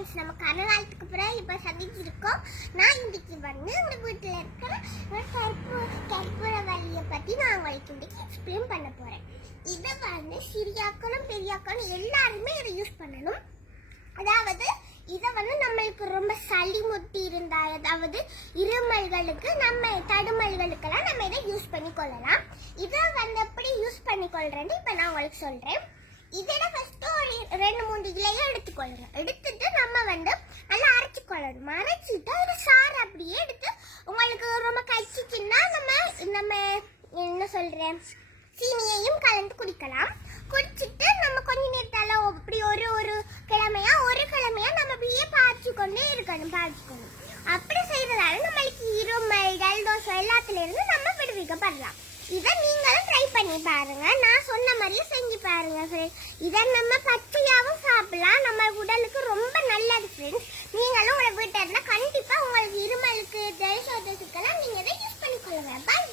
Friends, நம்ம கனகாலத்துக்கு பிறகு இப்போ சந்திச்சிருக்கோம். நான் இன்னைக்கு வந்து உங்கள் வீட்டில் இருக்கிற கற்பூர வலியை பற்றி நான் உங்களுக்கு இன்னைக்கு எக்ஸ்பிளைன் பண்ண போகிறேன். இதை வந்து சிறியாக்களும் பெரியாக்களும் எல்லாருமே இதை யூஸ் பண்ணணும். அதாவது இதை வந்து நம்மளுக்கு ரொம்ப சளி முட்டி இருந்தா, அதாவது இருமல்களுக்கு, நம்ம தடுமல்களுக்கெல்லாம் நம்ம இதை யூஸ் பண்ணி கொள்ளலாம். இதை வந்து எப்படி யூஸ் பண்ணி கொள்றேன்னு இப்போ நான் உங்களுக்கு சொல்கிறேன். இதில் ஃபர்ஸ்ட் ஒரு 2-3 இலையை எடுத்துக்கொள்ளுங்க. எடுத்துட்டு நம்ம வந்து நல்லா அரைச்சி கொள்ளணும். அரைச்சிட்டு ஒரு சாறு அப்படியே எடுத்து உங்களுக்கு ரொம்ப கழிச்சிச்சுன்னா நம்ம என்ன சொல்றேன், சீனியையும் கலந்து குடிக்கலாம். குடிச்சிட்டு நம்ம கொஞ்ச நேரத்தால அப்படி ஒரு கிழமையா நம்ம அப்படியே பாய்ச்சி கொண்டே இருக்கணும். அப்படி செய்யறதால நம்மளுக்கு இருமல், ஜலதோஷம் எல்லாத்துல இருந்து நம்ம விடுவிக்கப்படலாம். இதை நீங்களும் ட்ரை பண்ணி பாருங்க. நான் சொன்ன மாதிரியே செஞ்சு பாருங்க ஃப்ரெண்ட்ஸ். இதை நம்ம பச்சையாவும் சாப்பிடலாம். நம்ம உடலுக்கு ரொம்ப நல்லது ஃப்ரெண்ட்ஸ். நீங்களும் உங்களை வீட்டில் இருந்தால் கண்டிப்பாக உங்களுக்கு இருமலுக்கு, ஜலதோஷத்துக்கெல்லாம் நீங்கள் இதை யூஸ் பண்ணிக்கொள்ளுங்க. பாய்.